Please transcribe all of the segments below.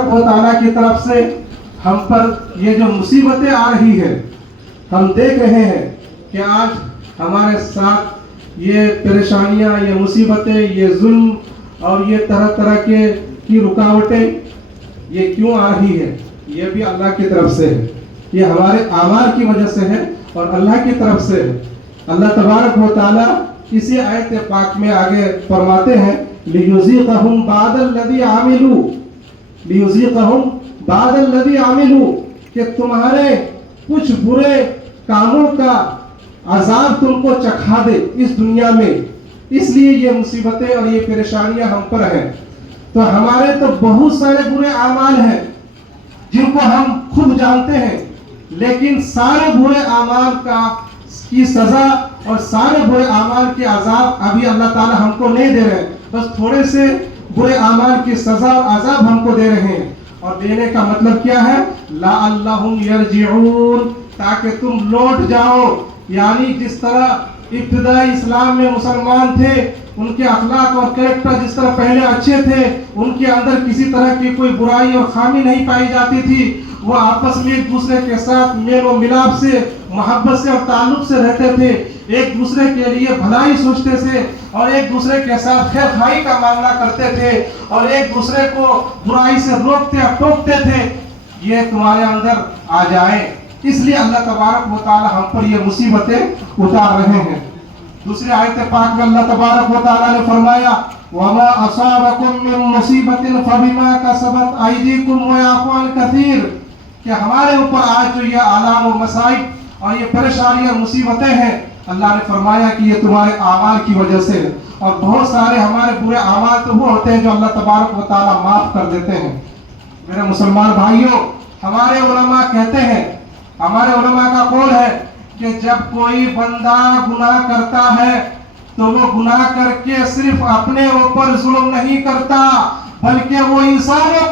अल्लाह ताला की तरफ से हम पर ये जो मुसीबतें आ रही है, हम देख रहे हैं कि आज हमारे साथ ये परेशानियां, ये मुसीबतें, ये जुल्म और ये तरह तरह के की रुकावटें ये क्यों आ रही है? ये भी अल्लाह की तरफ से है, ये हमारे आमाल की वजह से है और अल्लाह की तरफ से है। अल्लाह तबारक व तआला इसी आयत पाक में आगे फरमाते हैं, लियुज़ीक़हुम बादल्लज़ी आमिलू, लियुज़ीक़हुम बादल्लज़ी आमिलू, कि तुम्हारे कुछ बुरे कामों का अजाब तुमको चखा दे इस दुनिया में, इसलिए ये मुसीबतें और ये परेशानियां हम पर हैं। तो हमारे तो बहुत सारे बुरे आमाल हैं जिनको हम खुद जानते हैं, लेकिन सारे बुरे आमाल की सजा और सारे बुरे आमाल के अजाब अभी अल्लाह ताला हमको नहीं दे रहे, बस थोड़े से बुरे आमाल की सजा और अजाब हमको दे रहे हैं। और देने का मतलब क्या है? लअल्लहुम यरजिऊन, ताकि तुम लौट जाओ। यानी जिस तरह इब्तिदाई इस्लाम में मुसलमान थे, उनके अखलाक और कैरेक्टर जिस तरह पहले अच्छे थे, उनके अंदर किसी तरह की कोई बुराई और खामी नहीं पाई जाती थी, वो आपस में एक दूसरे के साथ मेल और मिलाप से, मोहब्बत से और ताल्लुक से रहते थे, एक दूसरे के लिए भलाई सोचते थे और एक दूसरे के साथ खैर खाई का मामला करते थे और एक दूसरे को बुराई से रोकते और टोकते थे। ये तुम्हारे अंदर आ जाए, इसलिए अल्लाह तबारक व तआला हम पर ये मुसीबतें उतार रहे हैं। दूसरी आयत पाक में अल्लाह तबारक व तआला ने फरमाया, वमा असाबकुम मिन मुसीबतिन फबिमा कसबत अयदीकुम व याफू अन कसीर, कि हमारे ऊपर आज जो ये आलाम और मसाइब और ये परेशानियां मुसीबतें हैं, अल्लाह ने फरमाया कि ये तुम्हारे आमाल की वजह से है। और बहुत सारे हमारे बुरे आमाल तो वो होते हैं जो अल्लाह तबारक व तआला माफ कर देते हैं। मेरे मुसलमान भाइयों, हमारे उलमा कहते हैं, हमारे उलमा का कौल है कि जब कोई बंदा गुनाह करता है तो वो गुनाह करके सिर्फ अपने ऊपर जुल्म नहीं करता, बल्कि वो इंसानों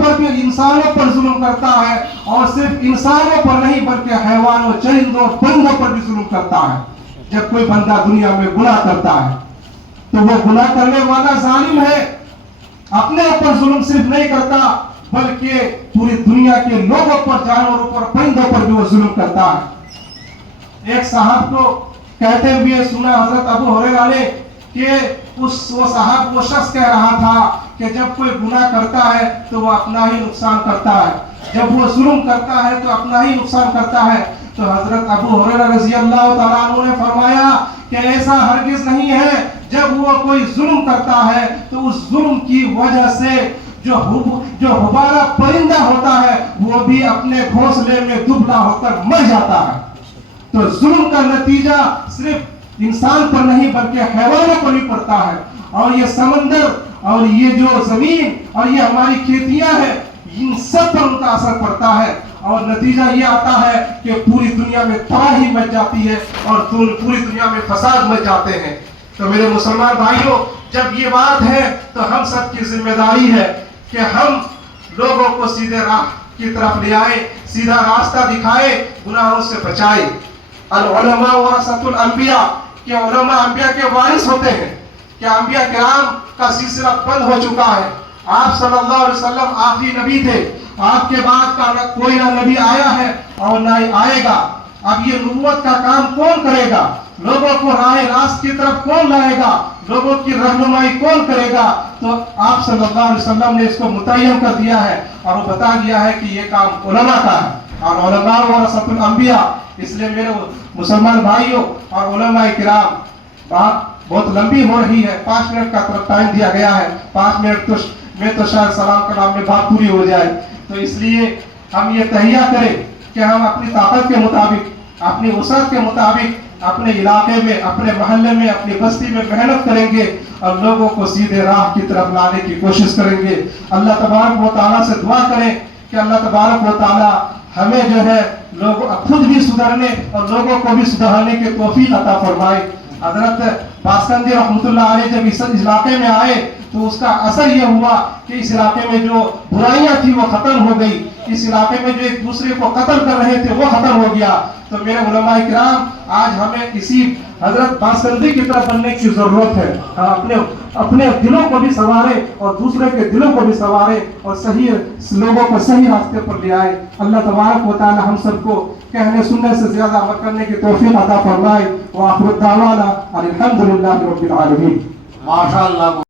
पर जुल्म करता है, और सिर्फ इंसानों पर नहीं बल्कि हैवानों, चरिंदों और परिंदों पर भी जुल्म करता है। जब कोई बंदा दुनिया में गुनाह करता है तो वो गुनाह करने वाला जालिम है, अपने ऊपर जुल्म सिर्फ नहीं करता बल्कि पूरी दुनिया के लोगों पर, जानवरों पर, परिंदों पर भी वो जुल्म करता है। एक साहब को कहते हुए सुना हजरत अबू हुरैरा ने कि वो साहब, वो शख्स कह रहा था कि जब कोई गुनाह करता है तो वो अपना ही नुकसान करता है, जब वो जुल्म करता है तो अपना ही नुकसान करता है। तो हजरत अबू हुरैरा रज़ी अल्लाह तआला अन्हु ने फरमाया कि ऐसा हरगिज नहीं है, जब वो कोई जुल्म करता है तो उस जुल्म की वजह से जो हुबारा परिंदा होता है वो भी अपने घोंसले में दुबला होकर मर जाता है। तो जुल्म का नतीजा सिर्फ इंसान पर नहीं बल्कि हैवानों पर भी पड़ता है, और ये समंदर और ये जो जमीन और ये हमारी खेतियां हैं, इन सब पर उनका असर पड़ता है, और नतीजा ये आता है कि पूरी दुनिया में तबाही मच जाती है और पूरी दुनिया में फसाद मच जाते हैं। तो मेरे मुसलमान भाइयों, जब ये बात है तो हम सब की जिम्मेदारी है कि हम लोगों को सीधे राह की तरफ ले आए, सीधा रास्ता दिखाए, गुनाहों से बचाए। अल उलमा वरसतुल अंबिया, कि उलमा अंबिया के वारिस होते हैं, कि अंबिया किराम का सिलसिला बंद हो चुका है। आप सल्लल्लाहु अलैहि वसल्लम आखिरी नबी थे, आपके बाद का कोई ना नबी आया है और ना ही आएगा। अब ये नबूवत का काम कौन करेगा? लोगों को राह रास्त की तरफ कौन लाएगा? लोगों की रहनुमाई कौन करेगा? तो आप सल्लल्लाहु अलैहि वसल्लम ने इसको मुतय्यन कर दिया है और वो बता दिया है कि ये काम उलमा का है, और उलमा वरसतुल अंबिया। इसलिए मेरे मुसलमान भाइयों और उलमा किराम, बात बहुत लंबी हो रही है, 5 मिनट का टाइम दिया गया है, 5 मिनट में तो शायद सलाम कलाम में बात पूरी हो जाए। तो इसलिए हम ये तहिया करें कि हम अपनी ताकत के मुताबिक, अपनी वसअत के मुताबिक अपने इलाके में, अपने मोहल्ले में, अपनी बस्ती में मेहनत करेंगे और लोगों को सीधे राह की तरफ लाने की कोशिश करेंगे। अल्लाह तबारक व तआला से दुआ करें कि अल्लाह तबारक व तआला हमें जो है लोग खुद भी सुधरने और लोगों को भी सुधारने की तौफीक अता फरमाए। हजरत बासकंदी रहमतुल्लाह अलैह जब इस इलाके में आए تو اس کا اثر یہ ہوا کہ اس علاقے میں جو برائیاں تھی وہ ختم ہو گئی, اس علاقے میں جو ایک دوسرے کو قتل کر رہے تھے وہ ختم ہو گیا. تو میرے علماء کرام, آج ہمیں اسی حضرت باسندی کی طرف بننے کی ضرورت ہے. ہم اپنے دلوں کو بھی سنواریں اور دوسرے کے دلوں کو بھی سنواریں اور صحیح لوگوں کو صحیح راستے پر لے آئے. اللہ تبارک و تعالی ہم سب کو کہنے سننے سے زیادہ عمل کرنے کی توفیق عطا فرمائے. وآخر دعوانا الحمدللہ رب العالمین. ماشاء اللہ.